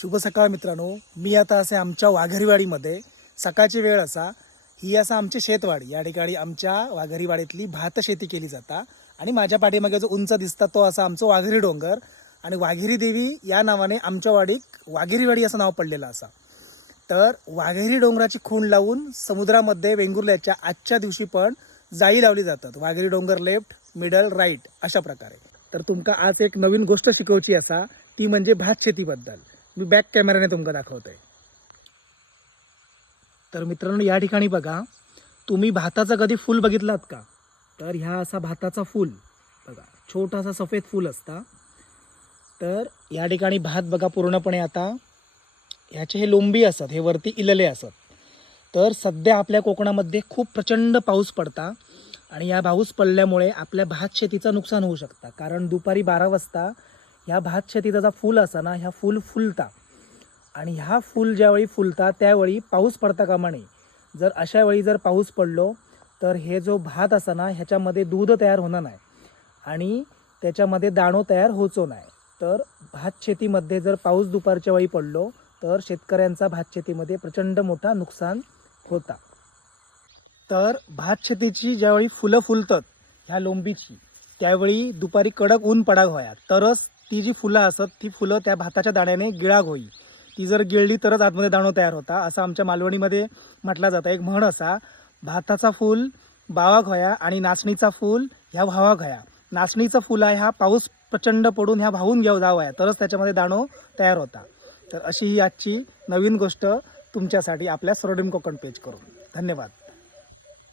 शुभ सकाळ मित्रांनो. मी आता असे आमच्या वाघरीवाडीमध्ये सकाळची वेळ असा ही असा आमची शेतवाडी. या ठिकाणी आमच्या वाघरीवाडीतली भात शेती केली जाता आणि माझ्या पाठीमागे जो उंच दिसता तो असा आमचं वाघरी डोंगर आणि वाघेरी देवी या नावाने आमच्या वाडीक वाघेरीवाडी असं नाव पडलेलं असा. तर वाघेरी डोंगराची खूण लावून समुद्रामध्ये वेंगुर्ल्याच्या आजच्या दिवशी पण जाळी लावली जातात. वाघेरी डोंगर लेफ्ट मिडल राईट अशा प्रकारे. तर तुमका आज एक नवीन गोष्ट शिकवची असा ती म्हणजे भात शेतीबद्दल. मी बॅक कॅमेराने तुमका दाखवतोय. तर मित्रांनो या ठिकाणी बघा, तुम्ही भाताचा कधी फूल बघितलात का? तर ह्या असा भाताचा फूल बघा, छोटासा सफेद फूल असता. तर या ठिकाणी भात बघा पूर्णपणे आता ह्याचे हे लोंबी असतात, हे वरती इलले असतात. तर सध्या आपल्या कोकणामध्ये खूप प्रचंड पाऊस पडता आणि या पाऊस पडल्यामुळे आपल्या भात शेतीचं नुकसान होऊ शकतं. कारण दुपारी 12 वाजता ह्या भात शेतीचा जो फूल असा ना, ह्या फूल फुलता आणि ह्या फूल ज्यावेळी फुलता त्यावेळी पाऊस पडता कामा नये. जर अशा वेळी जर पाऊस पडलो तर हे जो भात असा ना ह्याच्यामध्ये दूध तयार होणार नाही आणि त्याच्यामध्ये दाणो तयार होचो नाही. तर भात शेतीमध्ये जर पाऊस दुपारच्या वेळी पडलो तर शेतकऱ्यांचा भात शेतीमध्ये प्रचंड मोठा नुकसान होता. तर भात शेतीची ज्यावेळी फुलं फुलतात ह्या लोंबीची त्यावेळी दुपारी कडक ऊन पडाग होया तरच ती जी फुलं असत ती फुलं त्या भाताच्या दाण्याने गिळाग होई. ती जर गिळली तरच आतमध्ये दाणो तयार होता असं आमच्या मालवणीमध्ये म्हटलं जातं. एक म्हण असा, भाताचा फूल बावाक होया आणि नाचणीचा फूल ह्या भावाक होया. नाचणीचं फुल आहे हा पाऊस प्रचंड पडून ह्या भावून जावया तरच त्याच्यामध्ये दाणो तयार होता. तर अशी ही आजची नवीन गोष्ट तुमच्यासाठी आपल्या सरोडिम कोकण पेज करून. धन्यवाद.